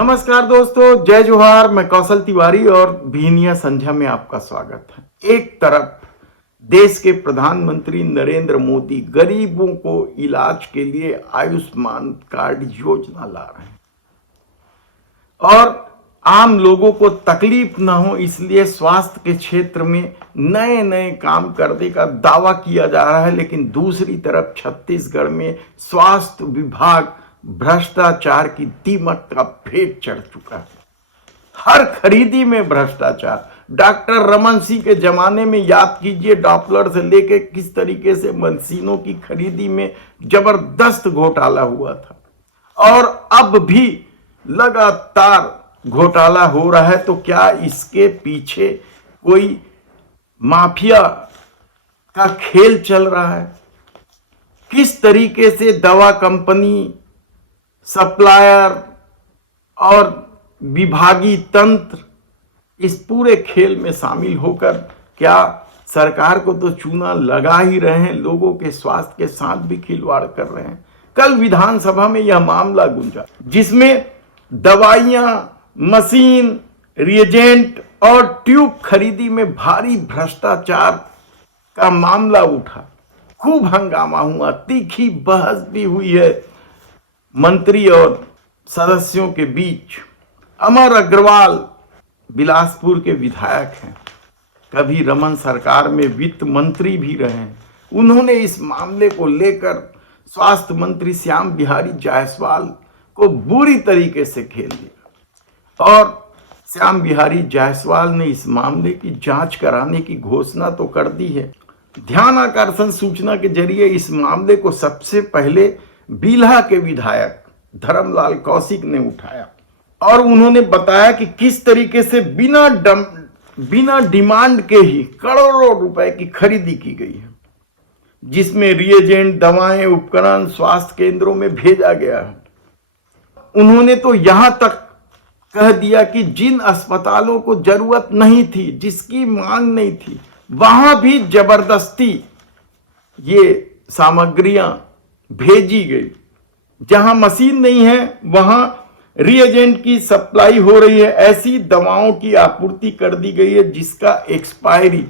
नमस्कार दोस्तों, जय जोहार। मैं कौशल तिवारी और भीनिया संध्या में आपका स्वागत है। एक तरफ देश के प्रधानमंत्री नरेंद्र मोदी गरीबों को इलाज के लिए आयुष्मान कार्ड योजना ला रहे हैं और आम लोगों को तकलीफ ना हो इसलिए स्वास्थ्य के क्षेत्र में नए नए काम करने का दावा किया जा रहा है। लेकिन दूसरी तरफ छत्तीसगढ़ में स्वास्थ्य विभाग भ्रष्टाचार की दीमक का भेद चढ़ चुका है। हर खरीदी में भ्रष्टाचार। डॉक्टर रमन सिंह के जमाने में याद कीजिए, डॉपलर से लेके किस तरीके से मशीनों की खरीदी में जबरदस्त घोटाला हुआ था और अब भी लगातार घोटाला हो रहा है। तो क्या इसके पीछे कोई माफिया का खेल चल रहा है? किस तरीके से दवा कंपनी, सप्लायर और विभागीय तंत्र इस पूरे खेल में शामिल होकर क्या सरकार को तो चूना लगा ही रहे हैं, लोगों के स्वास्थ्य के साथ भी खिलवाड़ कर रहे हैं। कल विधानसभा में यह मामला गूंजा जिसमें दवाइयां, मशीन, रिएजेंट और ट्यूब खरीदी में भारी भ्रष्टाचार का मामला उठा। खूब हंगामा हुआ, तीखी बहस भी हुई है मंत्री और सदस्यों के बीच। अमर अग्रवाल बिलासपुर के विधायक हैं, कभी रमन सरकार में वित्त मंत्री भी रहे हैं। उन्होंने इस मामले को लेकर स्वास्थ्य मंत्री श्याम बिहारी जायसवाल को बुरी तरीके से खेल दिया और श्याम बिहारी जायसवाल ने इस मामले की जांच कराने की घोषणा तो कर दी है। ध्यान आकर्षण सूचना के जरिए इस मामले को सबसे पहले बिल्हा के विधायक धर्मलाल कौशिक ने उठाया और उन्होंने बताया कि किस तरीके से बिना डिमांड के ही करोड़ों रुपए की खरीदी की गई है, जिसमें रिएजेंट, दवाएं, उपकरण स्वास्थ्य केंद्रों में भेजा गया है। उन्होंने तो यहां तक कह दिया कि जिन अस्पतालों को जरूरत नहीं थी, जिसकी मांग नहीं थी, वहां भी जबरदस्ती ये सामग्रियां भेजी गई। जहां मशीन नहीं है वहां रिएजेंट की सप्लाई हो रही है। ऐसी दवाओं की आपूर्ति कर दी गई है जिसका एक्सपायरी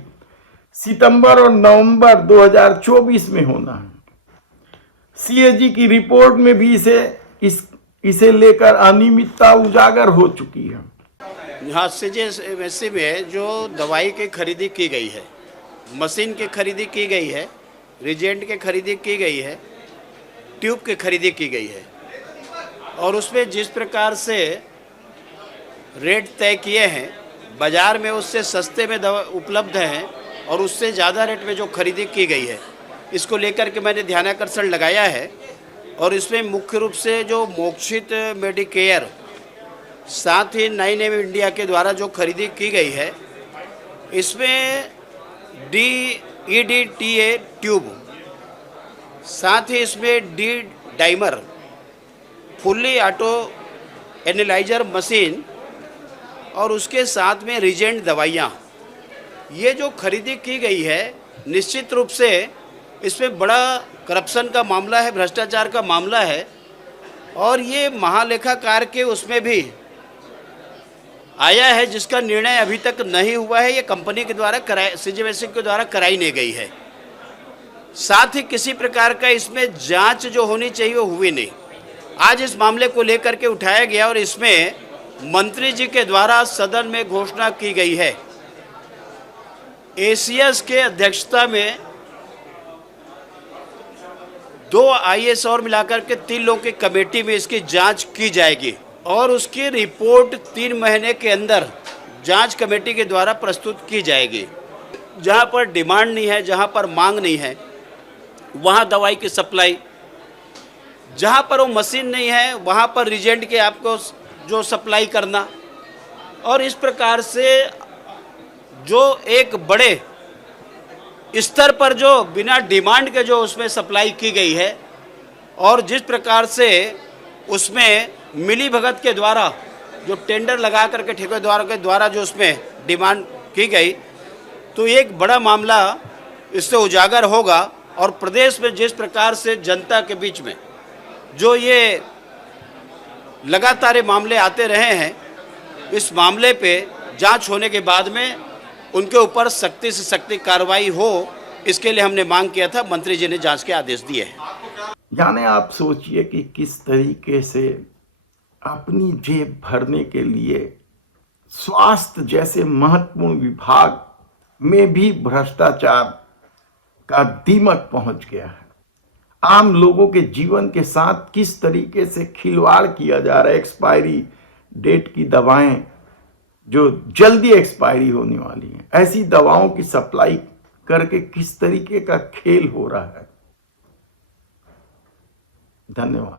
सितंबर और नवंबर 2024 में होना है। सीएजी की रिपोर्ट में भी इसे लेकर अनियमितता उजागर हो चुकी है। यहाँ वैसे में जो दवाई की खरीदी की गई है, मशीन की खरीदी की गई है, रिजेंट की खरीदी की गई है, ट्यूब की खरीदी की गई है और उसमें जिस प्रकार से रेट तय किए हैं बाज़ार में उससे सस्ते में दवा उपलब्ध हैं और उससे ज़्यादा रेट में जो खरीदी की गई है, इसको लेकर के मैंने ध्यानाकर्षण लगाया है। और इसमें मुख्य रूप से जो मोक्षित मेडिकेयर, साथ ही 9M इंडिया के द्वारा जो खरीदी की गई है, इसमें EDTA ट्यूब, साथ ही इसमें D dimer, fully auto analyser machine और उसके साथ में रिजेंट दवाइयाँ, ये जो खरीदी की गई है, निश्चित रूप से इसमें बड़ा करप्शन का मामला है, भ्रष्टाचार का मामला है। और ये महालेखाकार के उसमें भी आया है जिसका निर्णय अभी तक नहीं हुआ है। ये कंपनी के द्वारा सीजीएमएससी के द्वारा कराई नहीं गई है। साथ ही किसी प्रकार का इसमें जांच जो होनी चाहिए वो हुई नहीं। आज इस मामले को लेकर के उठाया गया और इसमें मंत्री जी के द्वारा सदन में घोषणा की गई है। एसीएस के अध्यक्षता में 2 आईएएस और मिलाकर के 3 लोगों की कमेटी में इसकी जांच की जाएगी और उसकी रिपोर्ट 3 महीने के अंदर जांच कमेटी के द्वारा प्रस्तुत की जाएगी। जहां पर डिमांड नहीं है, जहां पर मांग नहीं है, वहां दवाई की सप्लाई, जहां पर वो मशीन नहीं है वहां पर रिजेंट के आपको जो सप्लाई करना, और इस प्रकार से जो एक बड़े स्तर पर जो बिना डिमांड के जो उसमें सप्लाई की गई है और जिस प्रकार से उसमें मिली भगत के द्वारा जो टेंडर लगा करके ठेकेदार के द्वारा जो उसमें डिमांड की गई, तो एक बड़ा मामला इससे उजागर होगा। और प्रदेश में जिस प्रकार से जनता के बीच में जो ये लगातार ये मामले आते रहे हैं। इस मामले पे जांच होने के बाद में उनके ऊपर सख्ती से सख्ती कार्रवाई हो, इसके लिए हमने मांग किया था। मंत्री जी ने जांच के आदेश दिए हैं। यानी आप सोचिए कि किस तरीके से अपनी जेब भरने के लिए स्वास्थ्य जैसे महत्वपूर्ण विभाग में भी भ्रष्टाचार का दीमक पहुंच गया है। आम लोगों के जीवन के साथ किस तरीके से खिलवाड़ किया जा रहा है। एक्सपायरी डेट की दवाएं जो जल्दी एक्सपायरी होने वाली हैं, ऐसी दवाओं की सप्लाई करके किस तरीके का खेल हो रहा है। धन्यवाद।